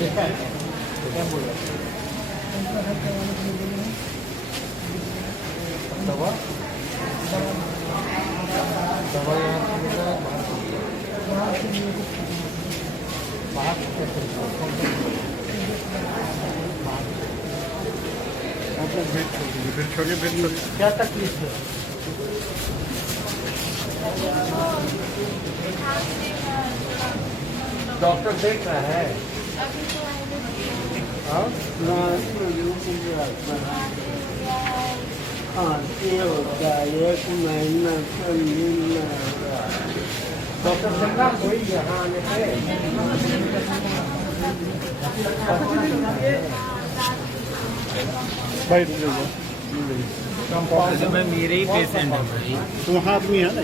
देखा है क्या बोल रहा दवा दवा बाहर फिर छोड़िए क्या तकलीफ है? डॉक्टर देख रहा है। हाँ ये होता है, एक महीना डॉक्टर चंगा कोई यहाँ आने पे भाई मैं मेरे ही पेशेंट है भाई। तो वहाँ आदमी है ना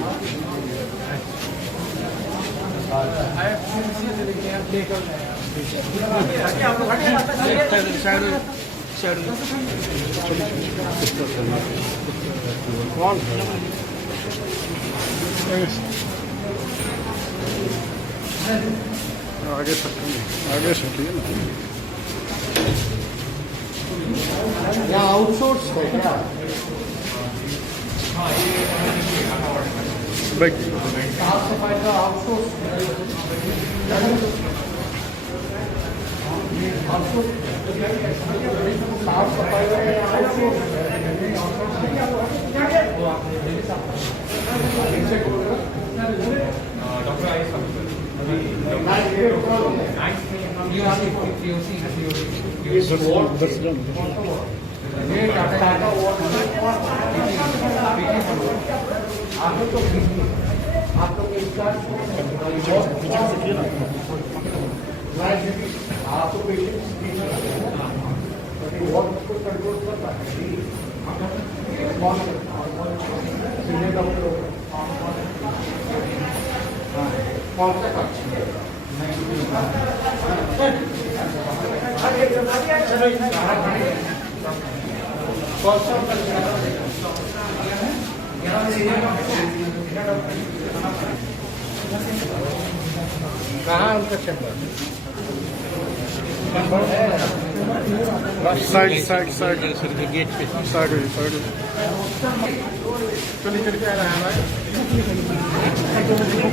कौन आगे सकिए ना। यहाँ आउटसोर्स है क्या? साफ सफाई का आउटसोर्स साफ सफाई का आप लोग आपको कंट्रोल कर पाएंगे कौन सा कहाँ उनका चैम्बर? साइड गेट पे साइड चलिए क्या रहा है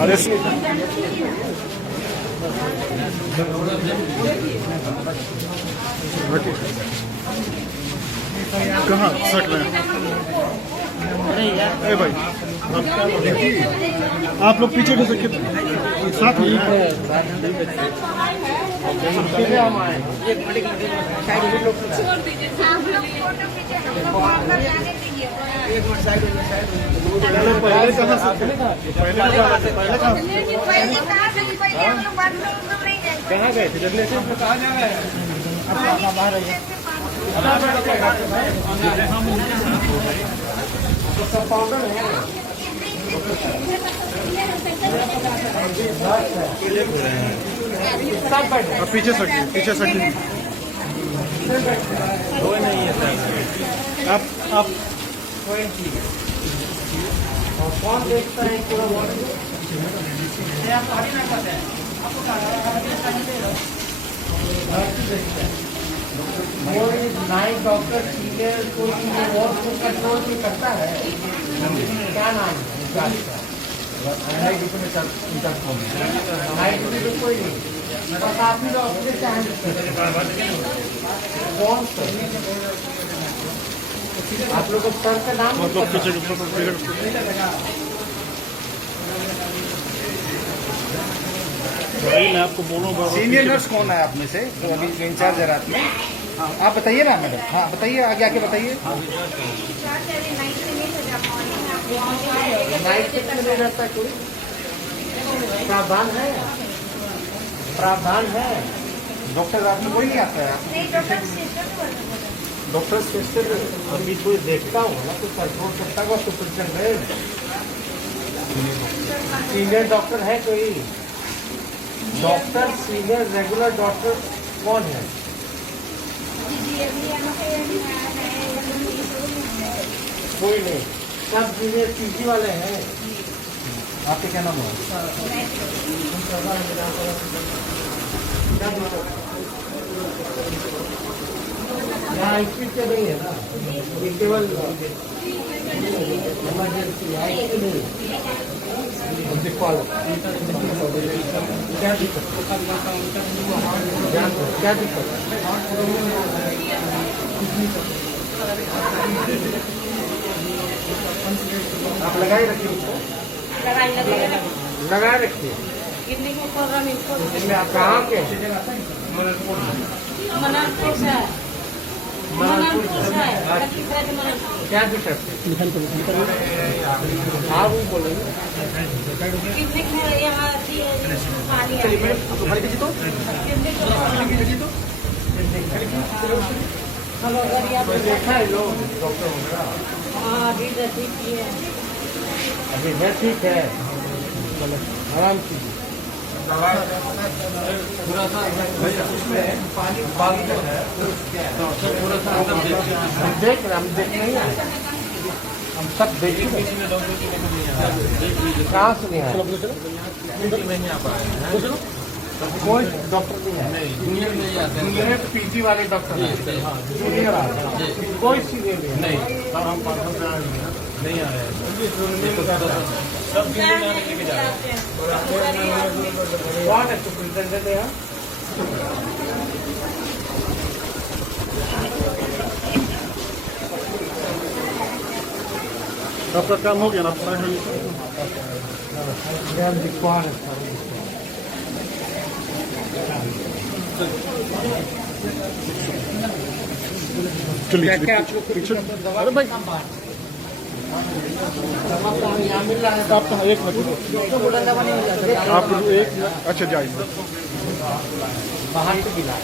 अरे कहाँ सट रहे हैं? अरे भाई आप लोग पीछे हो सकते साथ में पहले कहाँ से कहाँ गए थे? जगले से कहाँ जा रहे हैं? बाहर पाउडर है पीछे सकिए कोई नहीं है सर। आप कौन देखता है पूरा नाइट डॉक्टर सीनियर कोई कंट्रोल भी करता है। क्या नाम है? नाइट ड्यूटी में कोई नहीं, बस आप ही डॉक्टर से कौन सर? आप लोग को सर का नाम मैं आपको बोलूँ। सीनियर नर्स कौन है आप में से जो अभी इंचार्ज है रात में? आप बताइए ना मैडम। हाँ बताइए, आगे आके बताइए। नाइट शिफ्ट में नहीं रहता कोई? प्रावधान है, प्रावधान है। डॉक्टर रात में कोई नहीं आता है? डॉक्टर स्पेशल अभी कोई देखता हूँ ना तो कंट्रोल करता हुआ सुपरिटेंडेंट सीनियर डॉक्टर है कोई डॉक्टर सीनियर रेगुलर डॉक्टर कौन है? कोई नहीं, सब सीनियर पीजी वाले हैं। आपके क्या नाम है? यहाँ आईपी के नहीं है ना, ये केवल इमरजेंसी आईपी नहीं। क्या दिक्कत? क्या दिक्कत? आप लगाए रखिए उसको, लगाए रखिए। आप कहाँ के? क्या दिक्कत? हाँ वो बोलेंगे। देखा है लोग डॉक्टर वगैरह? अभी है ठीक है, आराम कीजिए। थोड़ा सा पानी बागी है, थोड़ा सा हम देख रहे, हम देख नहीं आए, हम सब देख रहे। कहाँ से नहीं आए? नहीं आ पाए, कोई डॉक्टर नहीं है, जूनियर पीजी वाले डॉक्टर जूनियर कोई सीनियर नहीं। हम नहीं आ रहे हैं, सब लेके जा रहे हैं। कौन है सुपरिटेंडेंट यहाँ? आपका काम हो गया ना? कौन है? चलिए क्या आप लोग पीछे। अरे भाई यहाँ मिल रहा है आप कहाँ? एक मिनट आप एक, अच्छा जाइए। बाहर से गिला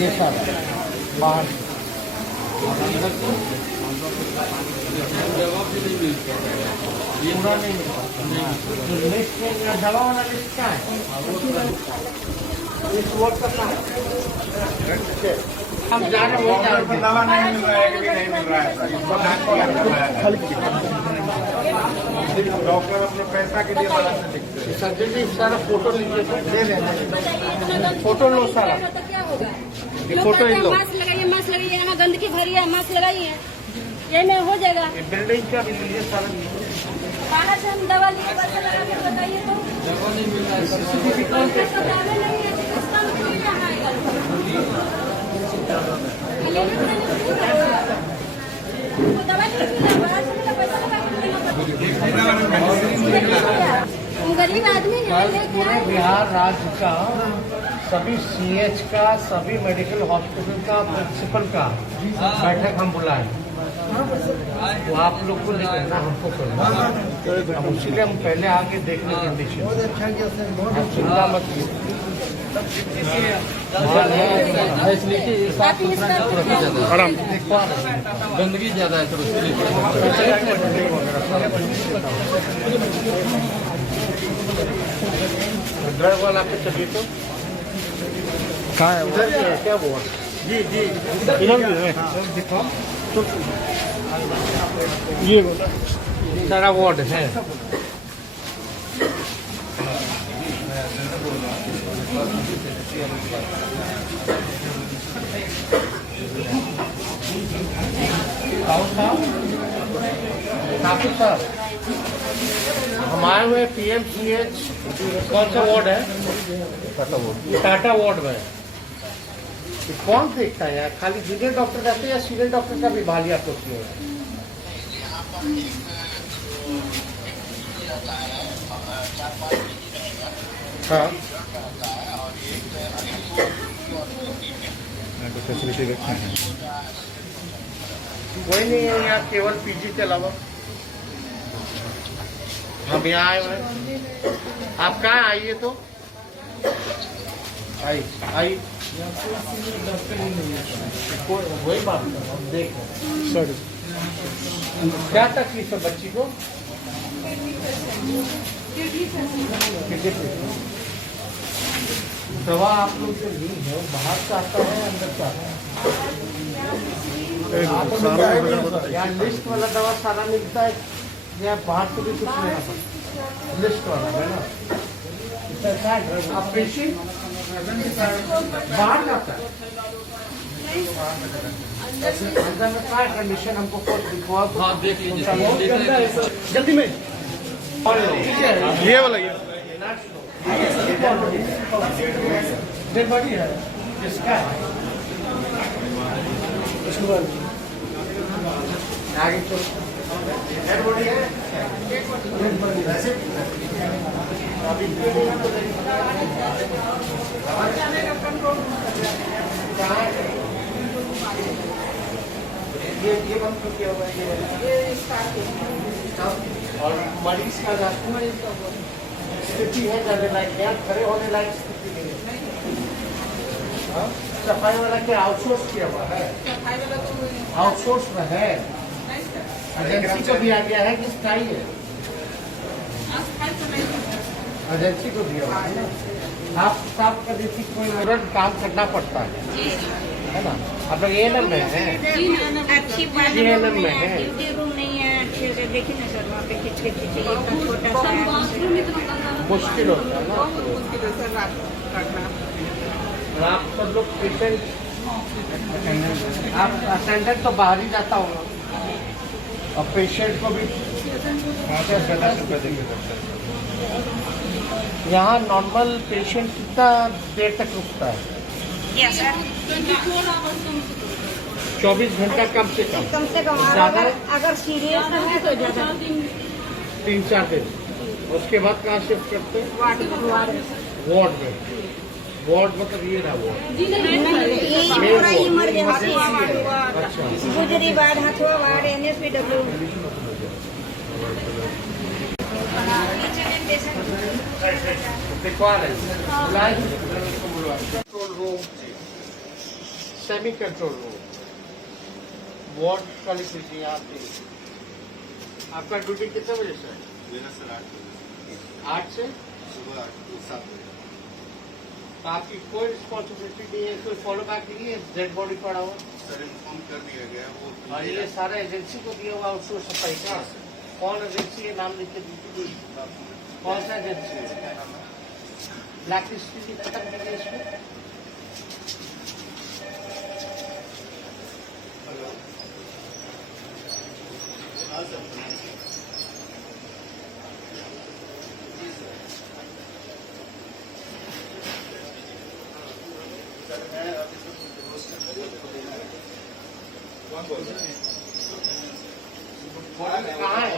ये सब बाहर पूरा नहीं मिलता। दवा वाला लिस्ट क्या है? इस वक्त का हम जा रहे हैं, दवा नहीं मिल रहा है, कि नहीं मिल रहा है। डॉक्टर अपने पैसा के लिए बाहर से दिखते हैं। सर्जन जी सारा फोटो लीजिए, दे रहे हैं, फोटो लो सारा, फोटो ही लो। मास्क लगाइए, मास्क लगाइए, यहाँ गंदगी भरी है, मास्क लगाइए, ये में हो जाएगा। बिल्डिंग का भी लीजिए सारा। बाहर से हम दवा लिए पैसा लगा के बताइए तो दवा नहीं मिल रहा है, इसका मतलब यहाँ आएगा। दवा नहीं मिल रहा, बाहर से पैसा लगा के गरीब आदमी कल पूरे बिहार राज्य का सभी सीएच का, सभी मेडिकल हॉस्पिटल का, प्रिंसिपल का बैठक हम बुलाए। वो आप लोग को नहीं करना, हमको करना। अब इसीलिए हम पहले आके देखने की कंडीशन, चिंता मत कीजिए। आराम। गंदगी ज्यादा है तो ड्राइवर वाला पे चलिए तो कहाँ है? उधर क्या है, क्या हुआ? जी जी इधर भी है। दिखाओ, ये बोला सारा वार्ड है। ठाकुर साहब, हम आए हुए PMCH कौन सा वार्ड है? टाटा वार्ड में। ये कौन देखता है यार? खाली जूनियर डॉक्टर रहते हैं या सीनियर डॉक्टर का भी बहालिया होती है? हाँ, फैसिलिटी रखते हैं। कोई नहीं है यहाँ, केवल पीजी के अलावा। हम यहाँ आए हुए हैं, आप कहाँ आइए तो आई आई वही बात देख सर क्या तकलीफ है बच्ची को? दवा आप लोग जो ली है बाहर से आता है अंदर से आता है? यहाँ लिस्ट वाला दवा सारा मिलता है या बाहर से भी कुछ लेना पड़ता है? लिस्ट वाला है ना? आप पेशेंट बाहर जाता है अंदर में क्या कंडीशन हमको दिखवा। हाँ देख लीजिए जल्दी में ये वाला ये डेड बॉडी है किसका है? आगे चलो डेड बॉडी है अभी ये बंद तो किया हुआ है और मरीज का स्थिति है जाने लायक यहाँ खड़े होने लायक स्थिति नहीं है। सफाई वाला क्या आउटसोर्स किया हुआ है? आउटसोर्स में है एजेंसी को दिया गया है कि स्थायी है? एजेंसी को दिया हुआ है ना। आप साफ कर देती कोई तुरंत काम करना पड़ता है ना। आप लोग ANM में है? अच्छी बात ANM में है? ड्यूटी रूम नहीं है अच्छे से देखिए ना सर वहाँ पे खिचके खिचके इतना छोटा सा है मुश्किल होता है ना। और आप सब लोग पेशेंट आप अटेंडेंट तो बाहर ही जाता होगा और पेशेंट को भी 50 रुपये देंगे। यहाँ नॉर्मल पेशेंट कितना देर तक रुकता है? या सर 24 घंटा कम से कम ज्यादा अगर सीरियस है तो ज्यादा 3-4 दिन। उसके बाद कहाँ शिफ्ट करते हैं? वार्ड में। वार्ड मतलब ये ना वार्ड इमरजेंसी अच्छा गुजरी वार्ड हथुआ वार्ड NSPW दिखवा रहे control room semi control room ward वाली स्थिति यहाँ पे। आपका ड्यूटी कितने बजे से है? मेरा सर 8 बजे 8 से सुबह 8 से 7 बजे। तो आपकी कोई रिस्पॉन्सिबिलिटी नहीं है, कोई फॉलो बैक नहीं है? डेड बॉडी पड़ा हुआ सर इन्फॉर्म कर दिया गया वो और ये सारा एजेंसी को दिया हुआ उसको सफाई का कौन एजेंसी है? नाम लिख के दीजिए। कौन सा एजेंसी है? ब्लैक लिस्ट की खत्म करिए इसको। हाँ सर मैं अभी तो रोस्टर कौन बोल रहा है? कहाँ है?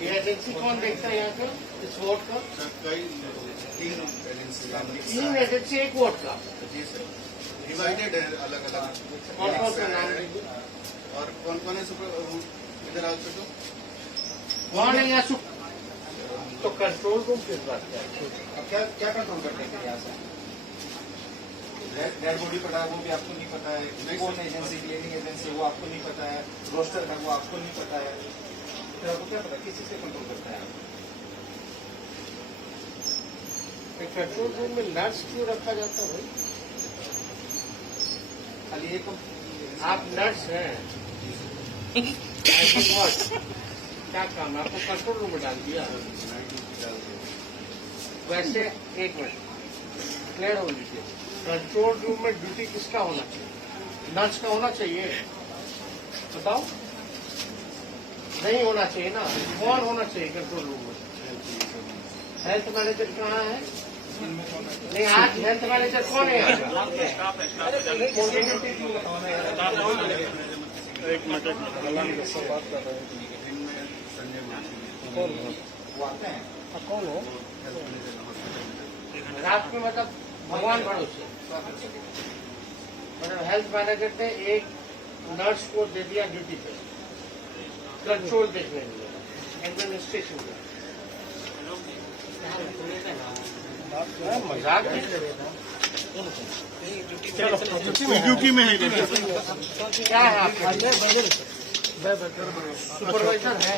ये एजेंसी कौन देखता है यहाँ का इस वार्ड का? कई 3 एजेंसी 3 एजेंसी एक वार्ड का। जी सर डिवाइडेड है अलग अलग। कौन कौन सा नाम लीजिए? और कौन कौन है सुपर इधर आओ तो कौन है यहाँ सुख? तो कंट्रोल रूम किस बात का है? अब क्या कंट्रोल करते हैं यहाँ से? डेड बॉडी पड़ा है वो भी आपको नहीं पता है, कौन एजेंसी क्लीनिंग एजेंसी वो आपको नहीं पता है, रोस्टर का वो आपको नहीं पता है, फिर आपको क्या पता किस चीज से कंट्रोल करता है? कंट्रोल रूम में नर्स क्यों रखा जाता है भाई? खाली एक आप नर्स हैं क्या काम है? आपको कंट्रोल रूम में डाल दिया। वैसे एक मिनट क्लियर हो लीजिए, कंट्रोल रूम में ड्यूटी किसका होना चाहिए? नर्स का होना चाहिए? बताओ। नहीं होना चाहिए ना। कौन होना चाहिए कंट्रोल रूम में? हेल्थ मैनेजर कहाँ है? नहीं आज हेल्थ मैनेजर कौन है? एक मिनट बात कर रहे हैं। वो आते हैं कौन हो? रात में मतलब भगवान भरोसे मतलब हेल्थ मैनेजर ने एक नर्स को दे दिया ड्यूटी पे कंट्रोल देखने के लिए एडमिनिस्ट्रेशन में। मजाक ड्यूटी में है क्या है आपका? सुपरवाइजर है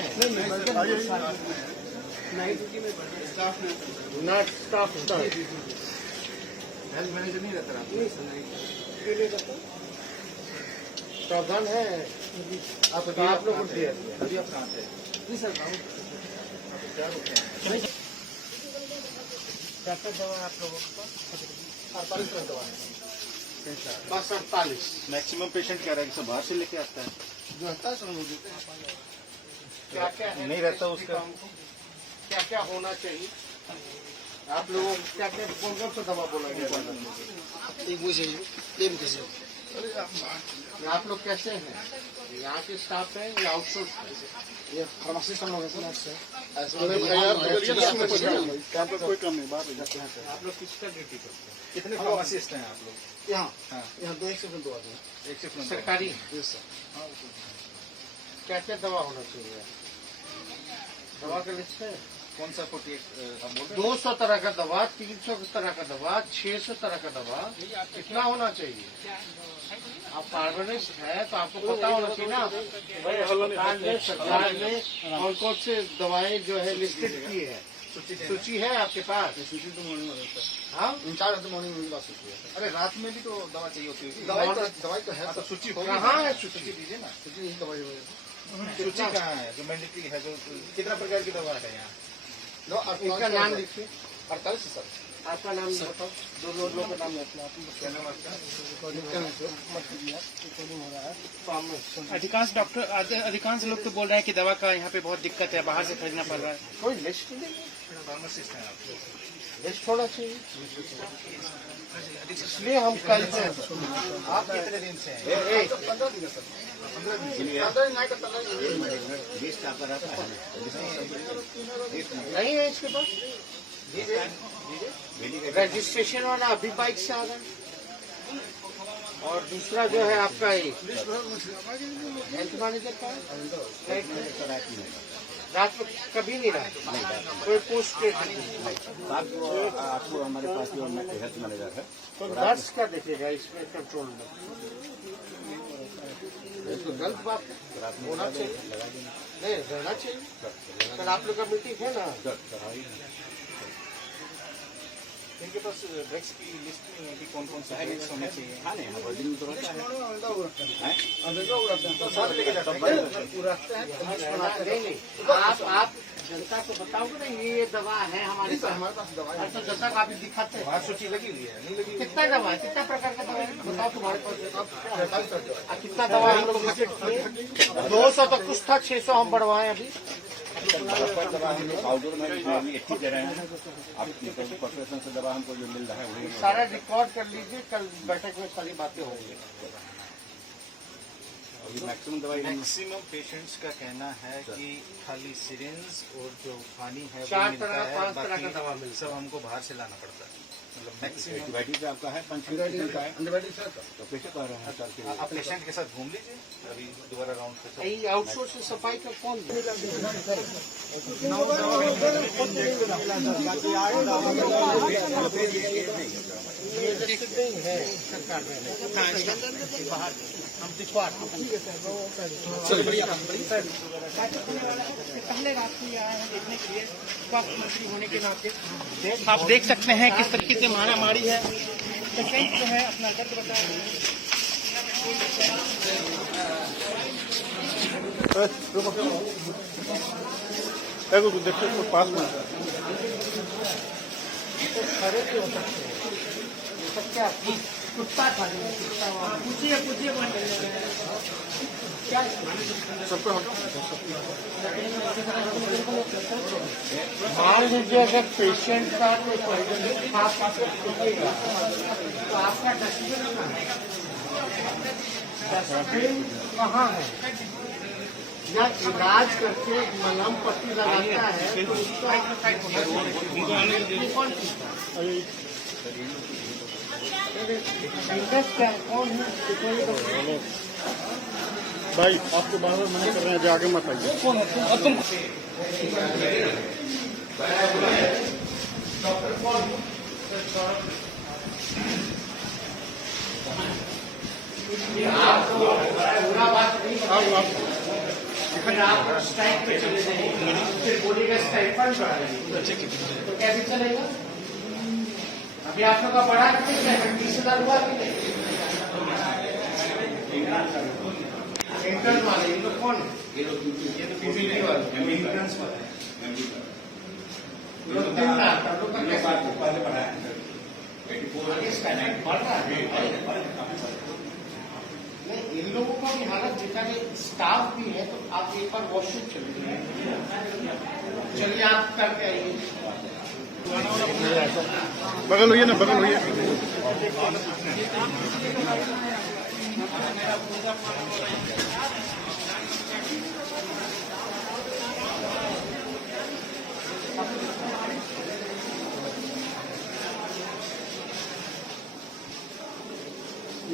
नॉट स्टाफ हेल्थ मैनेजर नहीं रहता प्रावधान है आप तो आप लोग को दिया अभी आप कहाँ थे? क्या क्या दवा है आप लोगों के पास? 48 का दवा है। बस 48 मैक्सिमम पेशेंट क्या रहा है कि सब बाहर से लेके आता है जो रहता है सब लोग देते हैं। क्या क्या है? नहीं रहता उसका क्या क्या होना चाहिए आप लोगों को? क्या क्या कौन कौन सा दवा बोला गया? आप लोग कैसे हैं? यहाँ के स्टाफ हैं या आउटसोर्स? ये फार्मासिस्ट हम लोग हैं सर। कोई कम नहीं बात आप लोग किसका ड्यूटी करते हैं? कितने फार्मासिस्ट हैं आप लोग? यहाँ हाँ यहाँ 2 एक शिफ्ट 2 आते हैं। एक शिफ्ट में सरकारी जी सर। क्या क्या दवा होना चाहिए? दवा का लिस्ट है कौन सा 48 आप बोल रहे हैं? 200 तरह का दवा, 300 तरह का दवा, 600 तरह का दवा, कितना होना चाहिए? आप फार्मासिस्ट है तो आपको पता होना चाहिए ना भाई अस्पताल में सरकार ने कौन कौन से दवाएं जो है लिस्टेड की है। सूची है आपके पास? सूची तो मॉर्निंग में रहता है। हाँ इंचार्ज तो मॉर्निंग में बात सूची है। अरे रात में भी तो दवा चाहिए होती होगी। दवाई तो है हाँ, तो सर। सूची कहाँ है सूची दीजिए ना। सूची यही दवाई है। सूची कहाँ है जो मैंडेटरी है? जो कितना प्रकार की दवा है यहाँ? इनका नाम लिखिए। 48 सर। आपका नाम बताओ। दो लोगों का नाम लिखना। क्या नाम आपका? अधिकांश लोग तो बोल रहे हैं कि दवा का यहाँ पे बहुत दिक्कत है, बाहर से खरीदना पड़ रहा है। कोई लिस्ट नहीं, फार्मासिस्ट हैं आप? लिस्ट होना चाहिए। इसलिए हम कल से आप कितने दिन से हैं? 15 दिन है सर। 15 दिन नहीं तो 15 दिन नहीं है इसके पास रजिस्ट्रेशन वाला अभी बाइक से आ गए। और दूसरा जो है आपका ये हेल्थ मैनेजर का है। रात में कभी नहीं रहा कोई पोस्ट आपको हमारे पास जो हेल्थ मैनेजर है तो नर्स क्या देखेगा इसमें कंट्रोल में? तो गलत बात होना चाहिए, नहीं रहना चाहिए। सर आप लोग का मीटिंग है ना? इनके पास ड्रग्स की लिस्ट में अभी कौन कौन सा ड्रग्स होने चाहिए? हाँ नहीं हमारे दिन तो रहता है साथ लेके जाते हैं। नहीं नहीं आप जनता को बताओगे ना ये दवा है हमारे पास। हमारे पास दवाई है। तो जनता को आप दिखाते हैं वहाँ सूची लगी हुई है, नहीं लगी हुई है? कितना दवा है, कितना प्रकार का दवा है बताओ तुम्हारे पास। 48 का कितना दवा हम लोग विजिट किए? 200 तो कुछ था, 600 हम बढ़वाए अभी। दवा हम लोग पाउडर में अभी 80 दे रहे हैं। आप कॉर्पोरेशन से दवा हमको जो मिल रहा है वही सारा रिकॉर्ड कर लीजिए, कल बैठक में सारी बातें होंगी। अभी मैक्सिमम दवाई मैक्सिमम पेशेंट्स का कहना है कि खाली सिरिंज और जो पानी है वो 4 मिलता तरह है, 5 तरह का बाकी दवा मिलता सब हमको बाहर से लाना पड़ता है। मतलब मैक्सिमम एंटीबायोटिक आपका है 5 का है एंटीबायोटिक सर। तो कैसे कह रहे हैं सर कि आप पेशेंट के साथ घूम लीजिए अभी दोबारा राउंड पे है। ये आउटसोर्स से सफाई का कौन ये नहीं है सरकार में बाहर हम दिखवा पहले रात को आए हैं देखने के लिए, स्वास्थ्य मंत्री होने के नाते आप देख सकते हैं किस तरीके से महामारी है। पेशेंट जो है अपना दर्द बता रहे हैं। देखो पास में खड़े क्यों हो सकते हैं? सब क्या कुत्ता था पूछिए मान लीजिए अगर पेशेंट का कोई पॉइजन खा पाकर छूटेगा तो आपका डस्टबिन कहाँ है? डस्टबिन कहाँ है? या इलाज करके मलहम पट्टी लगाता है तो उसका कौन क्या कौन है? भाई आपको बार बार मना कर रहे हैं आगे मत आइए। फिर आप स्ट्राइक पे चले जाएंगे, फिर बोलिएगा स्ट्राइक फंड बढ़ा देंगे, तो कैसे चलेगा? अभी आप लोग का बढ़ा कितने 20,000 हुआ कि नहीं? इंटर्न वाले ये लोग कौन है? ये तो पीपीटी वाले इंटर्न्स वाले लोग 3 लाख का लोग का कैसे पहले बढ़ाया इसका रेट बढ़ रहा है। नहीं, इन लोगों का भी हालत देखा कि स्टाफ भी है, तो आप एक बार वॉशरूम चलिए, चलिए आप करके आइए। बगल होइए ना, बगल होइए।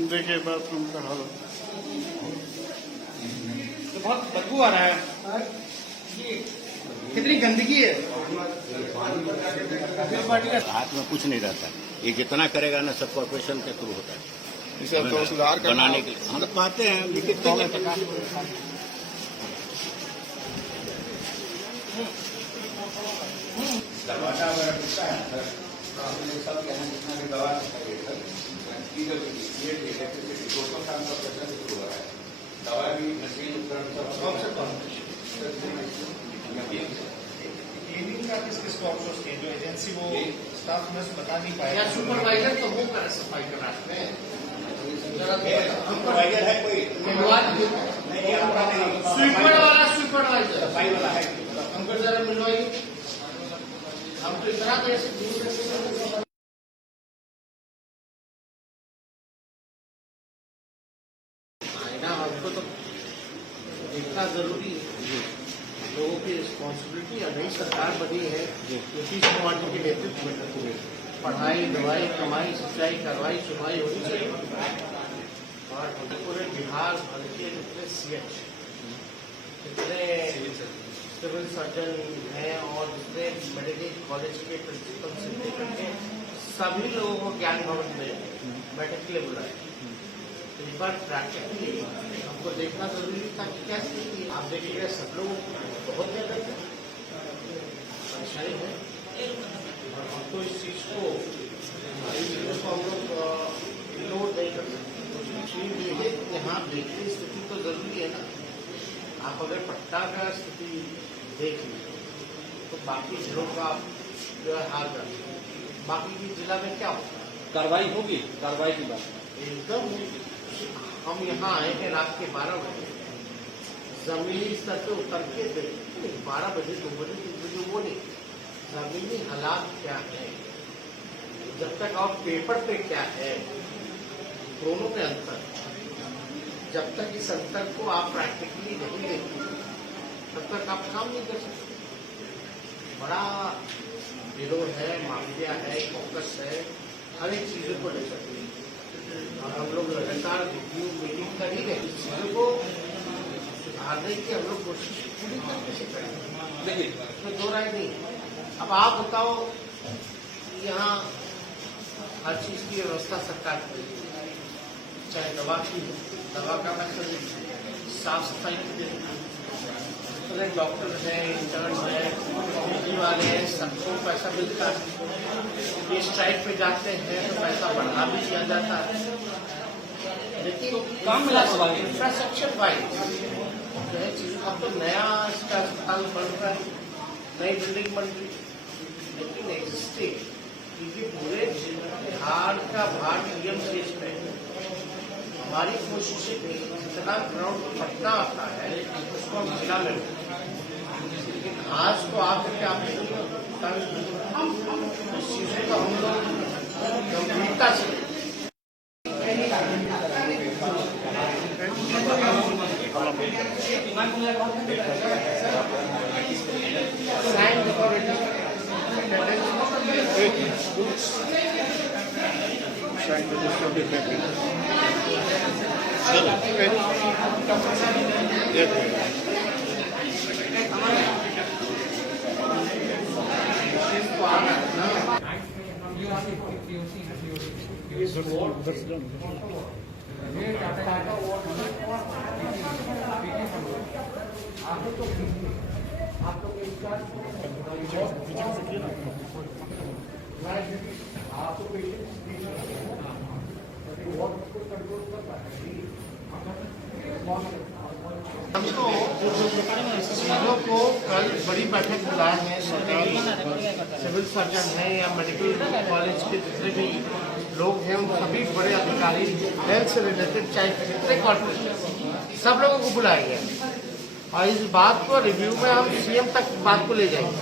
देखिए बाथरूम का हाल तो बहुत बदबू आ रहा है, कितनी गंदगी है। हाथ में कुछ नहीं रहता, ये जितना करेगा ना सब कॉर्पोरेशन के थ्रू होता है। इसे तो सुधार बनाने के लिए हम लोग पाते हैं, लिखित तौर पर दरवाजा वगैरह टूटता है सर, सब यहाँ जितना भी दवा टोटल काम का पैसा शुरू हो रहा है, दवा भी मशीन उपकरण क्लीनिंग का किस किस को आउटसोर्स किया, जो एजेंसी वो स्टाफ नर्स बता नहीं पाया। या सुपरवाइजर तो वो करे सफाई के रात में, सुपरवाइजर है कोई स्वीपर वाला सुपरवाइजर सफाई वाला है, हमको जरा मिलवाइए। हम तो इतना देर से दूर से हमको तो देखना जरूरी है, लोगों की रिस्पॉन्सिबिलिटी। और नई सरकार बनी है, नीतीश कुमार जी के नेतृत्व में पढ़ाई, दवाई, कमाई, सिंचाई, कार्रवाई, सुनवाई होनी चाहिए। और पूरे बिहार भर के जितने CH, जितने सिविल सर्जन हैं और जितने मेडिकल कॉलेज के प्रिंसिपल से लेकर के सभी लोगों को ज्ञान भवन में बैठक के लिए बुलाया। इस बार प्रैक्टिकली हमको देखना जरूरी था कि क्या स्थिति। आप देखिएगा सब लोग बहुत ज्यादा परेशानी है, और हमको इस चीज को हम लोग इग्नोर नहीं कर सकते। यहाँ देखने स्थिति तो जरूरी है ना। आप अगर पट्टा का स्थिति देख लीजिए तो बाकी जिलों का जो है हाल कर, बाकी की जिला में क्या होता है, कार्रवाई होगी, कार्रवाई की बात एकदम। हम यहाँ आए हैं रात के 12 बजे, जमीनी स्तर पे उतर के 12 बजे 2 बजे 3 बजे वो नहीं, जमीनी हालात क्या है, जब तक आप पेपर पे क्या है, दोनों में अंतर। जब तक इस अंतर को आप प्रैक्टिकली नहीं देखते तब तक आप काम नहीं कर सकते। बड़ा विरोध है, माफिया है, फोकस है, हर एक चीजों को लेकर, और हम लोग लगातार रिव्यू मीटिंग कर ही रहे, इस चीजों को सुधारने की हम लोग कोशिश पूरी तरीके से करेंगे। देखिए तो दो राय नहीं। अब आप बताओ, यहाँ हर चीज की व्यवस्था सरकार करेगी, चाहे दवा की, दवा का मतलब साफ सफाई की, डॉक्टर है, इंटर्न है, पीजी वाले हैं, सबको पैसा मिलता है। ये स्ट्राइक पे जाते हैं तो पैसा बढ़ा भी दिया जाता है, लेकिन काम मिला सवाल इंफ्रास्ट्रक्चर वाइज जो है चीज। अब तो नया इसका अस्पताल बन रहा है, नई बिल्डिंग बन रही, लेकिन एग्जिस्टिंग क्योंकि पूरे बिहार का भाग DMCH पे है। हमारी कोशिश है कि जितना ग्राउंड पटना आता है उसको हम जिला में, लेकिन आज तो आकर आप इस चीजों का हम लोग गंभीरता से ये टाटा का वो आप तो आप तो इसका आप तो हमको चीजों को कल बड़ी बैठक बुलाए हैं सरकारी सिविल सर्जन है या मेडिकल कॉलेज के जितने भी लोग हैं उन सभी बड़े अधिकारी हेल्थ से रिलेटेड चाहे जितने कॉर्पोरेशन सब लोगों को बुलाया गया और इस बात को रिव्यू में हम सीएम तक बात को ले जाएंगे।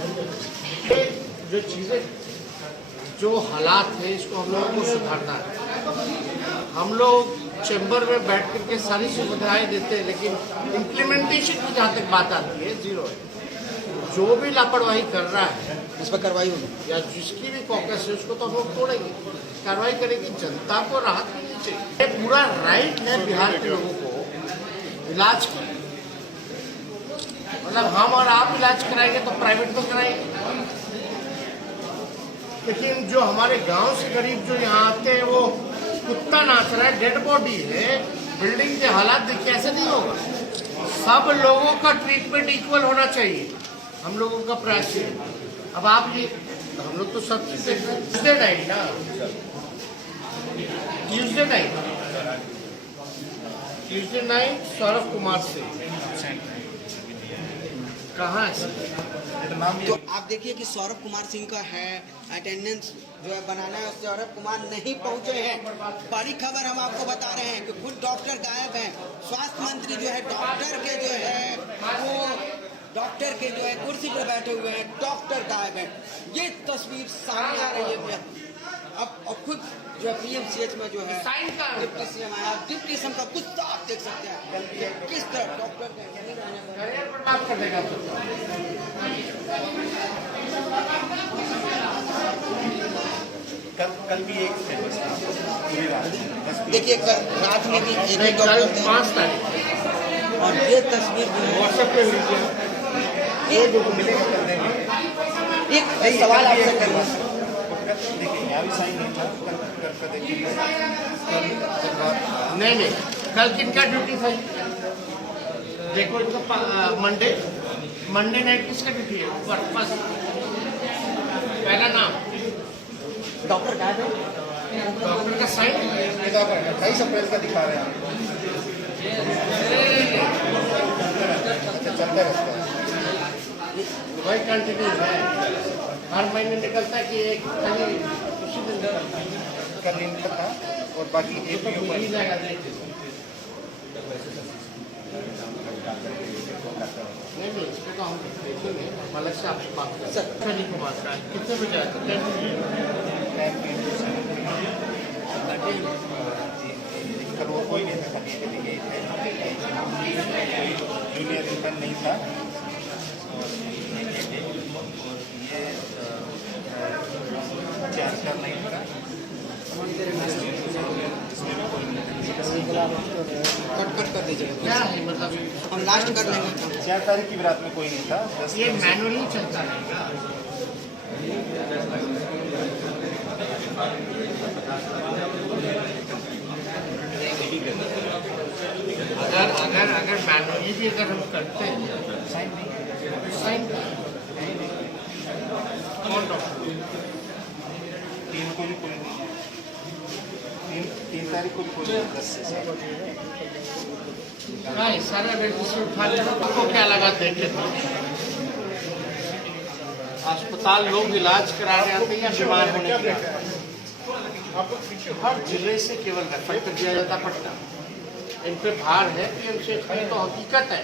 ये जो चीजें जो हालात है इसको हम लोगों को सुधारना है। हम लोग चैम्बर में बैठ करके सारी सुविधाएं देते हैं लेकिन इम्प्लीमेंटेशन की जहाँ तक बात आती है जीरो है। जो भी लापरवाही कर रहा है इस पर कार्रवाई होगी या जिसकी भी कॉकस है उसको तो हम लोग तोड़ेंगे, कार्रवाई करेंगे। जनता को राहत मिलनी चाहिए। ये पूरा राइट है बिहार के लोगों को इलाज का। मतलब हम और आप इलाज कराएंगे तो प्राइवेट में कराएंगे, लेकिन जो हमारे गांव से गरीब जो यहाँ आते हैं वो कुत्ता नाच रहा है, डेड बॉडी है, बिल्डिंग के हालात देख कैसे नहीं होगा। सब लोगों का ट्रीटमेंट इक्वल होना चाहिए, हम लोगों का प्रयास है। अब आप ये हम लोग तो सब चीज देख रहे हैं। ट्यूजडे नाइट ना, ट्यूजडे नाइट सौरभ कुमार से कहाँ है तो आप देखिए कि सौरभ कुमार सिंह का है अटेंडेंस जो है बनाना है, सौरभ कुमार नहीं पहुंचे हैं। बड़ी खबर हम आपको बता रहे हैं कि खुद डॉक्टर गायब हैं। स्वास्थ्य मंत्री जो है डॉक्टर के जो है वो डॉक्टर के जो है कुर्सी पर बैठे हुए हैं, डॉक्टर गायब हैं। ये तस्वीर सामने आ रही है। अब खुद जो है पीएमसीएच में जो है डिप्टी सीएम आया, डिप्टी सीएम का गुस्सा आप देख सकते हैं किस तरह डॉक्टर बात कर देगा। कल भी एक फेमस था पूरी रात। देखिए कल रात में भी एक कल डॉक्टर 5 तारीख और ये तस्वीर जो है व्हाट्सएप पे वीडियो एक सवाल आपसे करूँगा। देखिए यहाँ भी साइन नहीं था। कल का देखिए नहीं कल किनका ड्यूटी था देखो इनका मंडे नाइट किसका ड्यूटी है? फर्स्ट पहला नाम डॉक्टर गायब है, डॉक्टर का साइन 28 अप्रैल का दिखा रहे हैं। अच्छा चलता रहता है। वही कंटिन्यू है, हर महीने निकलता है कि एक खाली उसी दिन निकलता है। कल इनका था और बाकी एक भी ऊपर मिल जाएगा देख नहीं इसको तो हम देखेंगे। अलग से आपसे बात करें। शनि कुमार का कितने बजे आया था? कल वो कोई नहीं था, जूनियर इंटर्न नहीं था और ये चार्जर नहीं था। कट कर दीजिएगा। क्या है मतलब हम लास्ट कर लेंगे। 4 तारीख की भी रात में कोई नहीं था। 10 ये मैनुअली चलता रहेगा। अगर मैनुअली भी अगर हम करते हैं साइन कौन डॉक्टर 3 को भी कोई नहीं है। 3 तारीख को भी कोई नहीं। 10 से सारा रजिस्टर उठा लेना। आपको क्या लगा देखे अस्पताल लोग इलाज कराने आते हैं या बीमार होने के लिए? हर जिले से केवल रेफर कर दिया जाता पटना। इन पे भार है पीएमसीएच में, तो हकीकत है।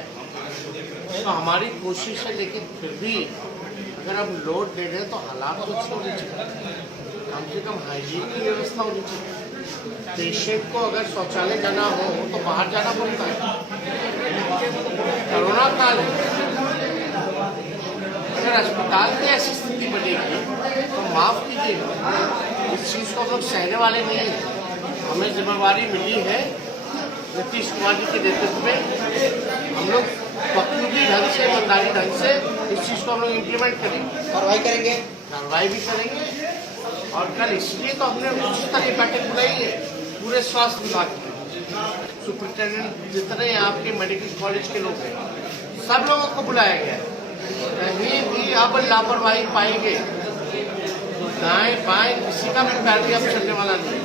तो हमारी कोशिश है, लेकिन फिर भी अगर हम लोड दे रहे हैं तो हालात तो अच्छे होने चाहिए। कम से कम हाइजीन की व्यवस्था होनी चाहिए। पेशेंट को अगर शौचालय जाना हो तो बाहर जाना पड़ता है। कोरोना काल है, अगर अस्पताल की ऐसी स्थिति बनेगी तो माफ कीजिएगा, इस चीज़ को हम लोग सहने वाले नहीं हैं। हमें जिम्मेवारी मिली है नीतीश कुमार जी के नेतृत्व में। हम लोग बखूबी ढंग से, ईमानदारी ढंग से इस चीज़ को हम लोग इम्प्लीमेंट करेंगे, कार्रवाई भी करेंगे। और कल इसलिए तो हमने उच्च स्तरीय बैठक बुलाई है पूरे स्वास्थ्य विभाग की, सुपरिटेंडेंट जितने आपके मेडिकल कॉलेज के लोग हैं, सब लोगों को बुलाया गया है। कहीं भी अब लापरवाही पाई गई, दाएं बाएं किसी का भी पैर अब चलने वाला नहीं।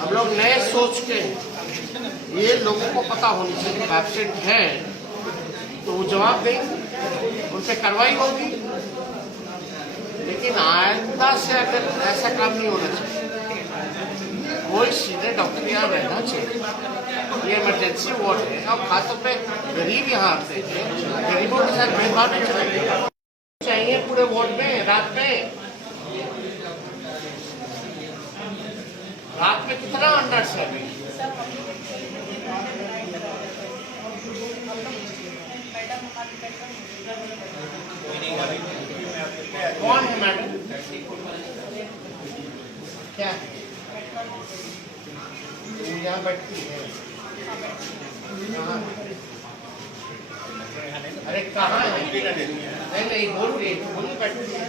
हम लोग नए सोच के, ये लोगों को पता होनी चाहिए कि एब्सेंट है तो वो जवाब देंगे, उन पर कार्रवाई होगी। लेकिन आइंदा से अगर ऐसा काम नहीं होना चाहिए, कोई सीधे डॉक्टर यहाँ रहना चाहिए। ये इमरजेंसी वार्ड है और खासतौर पे गरीब यहाँ आते हैं, गरीबों के साथ भेदभाव नहीं चाहिए पूरे वार्ड में। रात में कितना नर्स है अभी? कौन है मैडम? क्या यहाँ बैठती है? अरे कहाँ है? नहीं बोल रही बैठती है।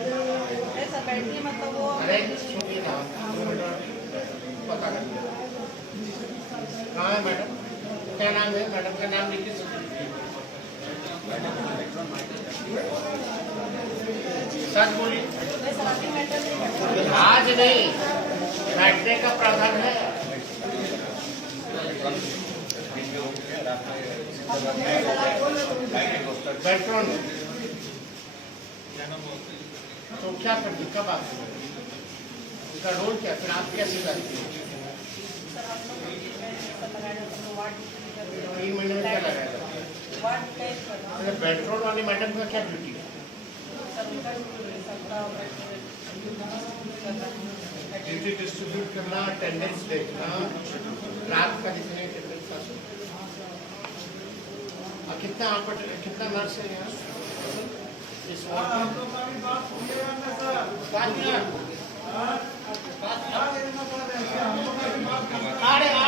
मतलब वो अरे सुनिए ना, पता कर कहाँ है मैडम? क्या नाम है मैडम का? नाम लिखिए। सच बोलिए। आज नहीं, बैठने का प्रावधान है। बैठो तो क्या करती, कब आती है, उसका रोल क्या, फिर आप कैसे करती हैं? 3 महीने में क्या लगाएगा? पेट्रोल वाली मैडम का क्या ड्यूटी है? ड्यूटी डिस्ट्रीब्यूट करना, अटेंडेंस देखना, रात का जितने अटेंडेंस का। कितना नर्स है यहाँ इस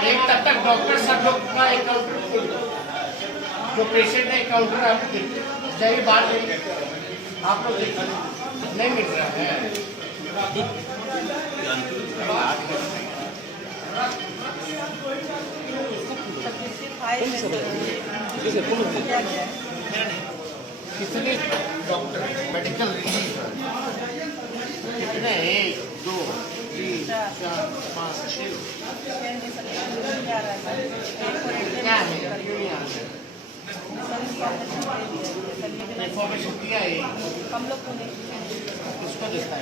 एक तब तक डॉक्टर सब लोग का एक काउंटर, जो पेशेंट है काउंटर आप जाइए बात नहीं, आप लोग देखिए नहीं मिल रहा है। कितने डॉक्टर मेडिकल कितने? 1 2 3 4 5 6 क्या है? इन्फॉर्मेशन दिया है हम लोग को नहीं, उसको देता है।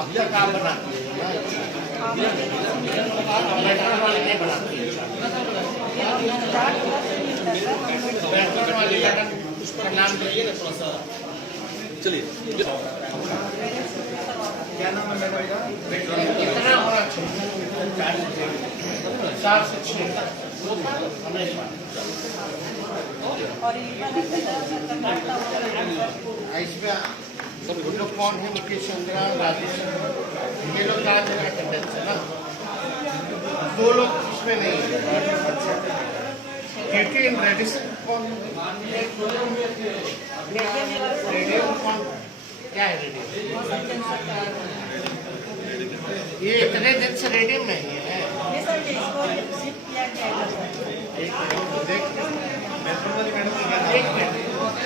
अब तक आप बनाती है मेट्रो वाले नहीं बनाती है। मेट्रो वाली मैडम उसका नाम बताइए ना थोड़ा सा। चलिए क्या नाम है मैडम का? कितना होना चाहिए? 4 से 6 हमेशा। और इसमें लोग कौन है? मुकेश चंद्रा, राजेश, ये लोग का अटेंडेंस है ना। 2 लोग इसमें नहीं है। रेडिसन कौन? रेडियो कौन? क्या है रेडियो? ये इतने दिन से रेडियो में ही है।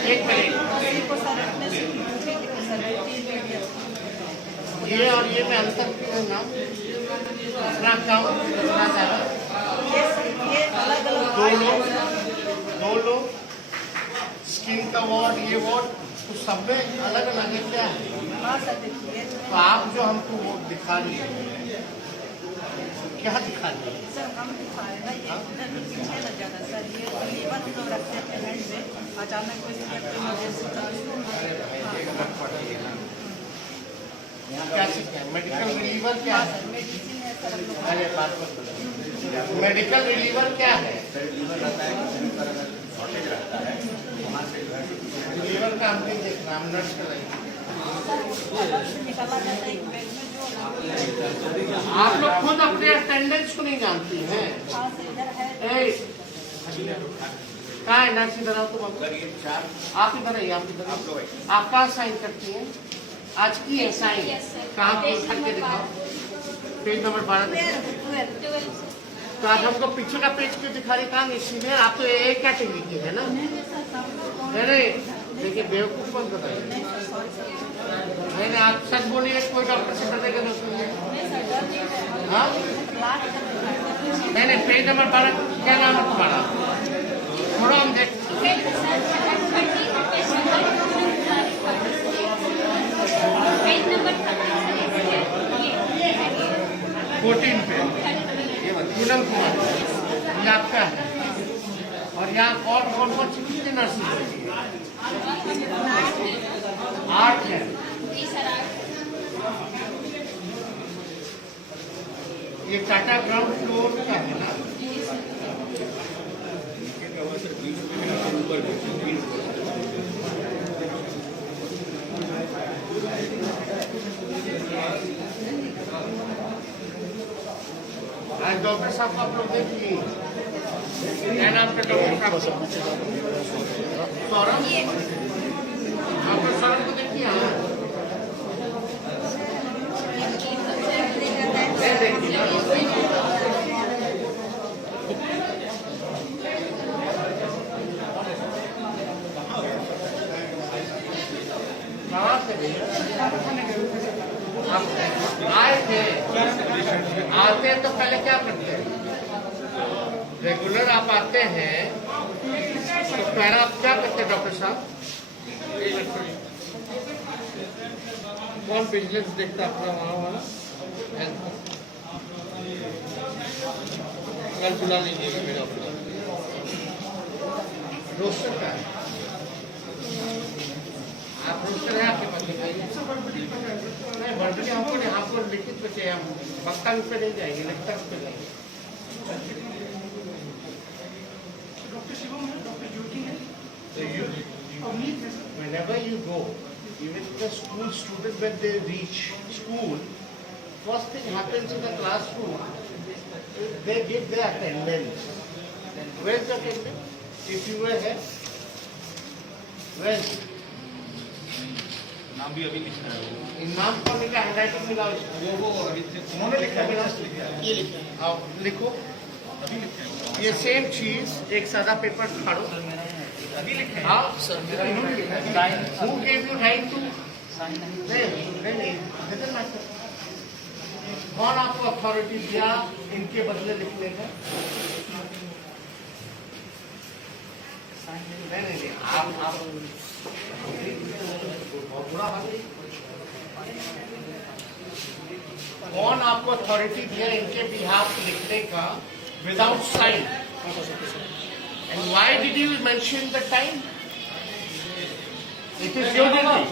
एक ये और ये में अंतर क्यों है ना? इतना कम, इतना ज्यादा? अलग अलग 2 लोग स्किन का वार्ड, ये वार्ड तो सब में अलग अलग है क्या है? तो आप जो हमको वो दिखा रही है, क्या दिखा रही है? सर हम दिखा रहे हैं ना, ये इधर पीछे लग जाता सर। ये लीवर हम लोग रखते हैं अपने हैंड में, अचानक कोई क्या सीखते हैं? मेडिकल रिलीवर क्या है? मेडिसिन है सर। अरे बात मत। मेडिकल रिलीवर क्या है? रिलीवर का हम नहीं देख रहे, हम नर्स कर रहे हैं। निकाला जाता है एक बैग में जो आप लोग खुद अपने अटेंडेंस को नहीं जानती हैं। कहाँ है नर्स? इधर आओ तुम। आप इधर आइए, आप इधर। आप कहाँ साइन करती हैं? आज की है साइन Yes, sir. कहाँ Page खोल करके number दिखाओ, पेज नंबर 12 12. तो आज हमको पीछे का पेज क्यों दिखा रही कहाँ सीनियर, आप तो एक कैटेगरी की है ना। नहीं देखिए बेवकूफ मत बताइए, नहीं आप सच बोलिए, कोई डॉक्टर से डरेगा नहीं। हाँ नहीं पेज नंबर 12 क्या नाम है तुम्हारा, थोड़ा हम देख 14 पे पूनम कुमार ये आपका है, और यहाँ और कौन कौन सी कितने नर्सिंग 8 है। ये टाटा ग्राउंड फ्लोर का है ना। आज डॉक्टर साहब को आप लोग देखिए, क्या नाम का डॉक्टर साहब, सौरभ, आपको सौरभ को देखिए। आए थे, आते हैं तो पहले क्या करते हैं, रेगुलर आप आते हैं तो पहले आप क्या करते हैं डॉक्टर साहब, कौन बिजनेस देखता अपना वहाँ वाला, कल बुला लीजिएगा मेरा अपना रोस्टर का है, आप रोस्टर है आपके पास दिखाइए। नहीं बर्बरी हमको नहीं, आपको लिखित पे चाहिए, हम पक्का भी पे नहीं जाएंगे, लिखता पे जाएंगे। डॉक्टर शिवम है, डॉक्टर ज्योति है, अवनीत है। Whenever you go, even the school student when they reach school, first thing happens in the classroom, they give their attendance. Where is the attendance? If you were here, where? नाम भी अभी लिखना है नाम कौन लिखा, हैंडराइटिंग मिला वो अभी उन्होंने लिखा है, ये लिखा है, आप लिखो अभी लिखा है, ये सेम चीज एक सादा पेपर फाड़ो, अभी लिखा है। हाँ सर मेरा इन्होंने लिखा है। Who gave you right to? नहीं कौन आपको अथॉरिटी दिया इनके बदले लिखने का? नहीं आप बुरा बात नहीं। कौन आपको अथॉरिटी दिया इनके बिहाफ लिखने का without sign? And why did you mention the time? It is your duty.